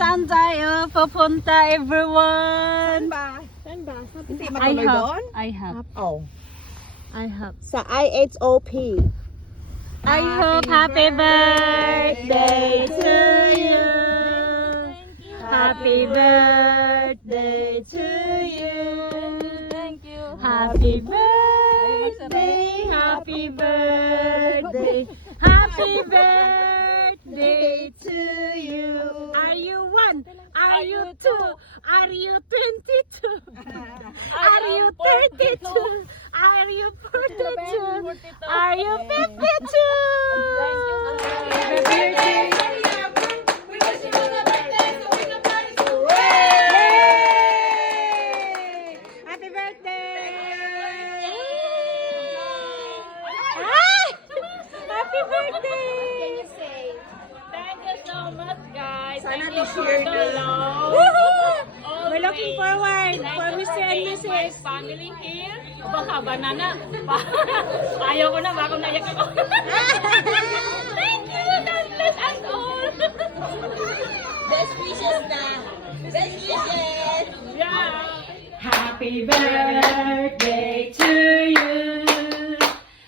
Saan tayo pupunta, everyone? Saan ba? Hindi I matuloy have. doon? I have. Oh. I have. Sa IHOP. I hope happy birthday to you. Happy birthday to you. Thank you. Happy birthday, happy birthday, happy birthday to you. Are you one? Are you two? Are you 22? Are you 32? Are you 42? Are you 52? Happy birthday. Happy birthday! Happy birthday! Thank you so much, guys. Sana Thank you this for year the din. love. We're looking forward for Mr. and My Mrs. family here. Baka banana. Ayaw ko na, baka naiyak ako. Thank you. God bless us all. Best wishes na. Best wishes. Yeah. Happy birthday to you.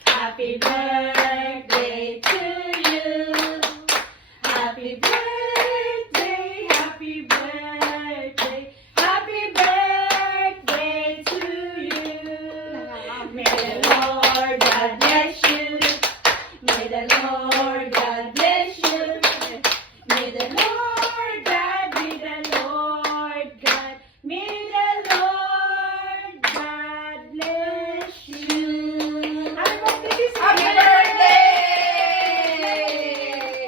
Happy birthday to you. Happy birthday, happy birthday, happy birthday to you. May the Lord God bless you. May the Lord God bless you. May the Lord God be the Lord God. May the Lord God bless you. Happy birthday, Sis. Happy birthday!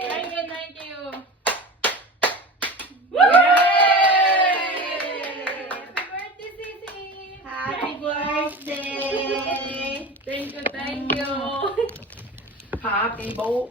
Thank you, thank you. Happy birthday! Thank you, thank you. Happy bo.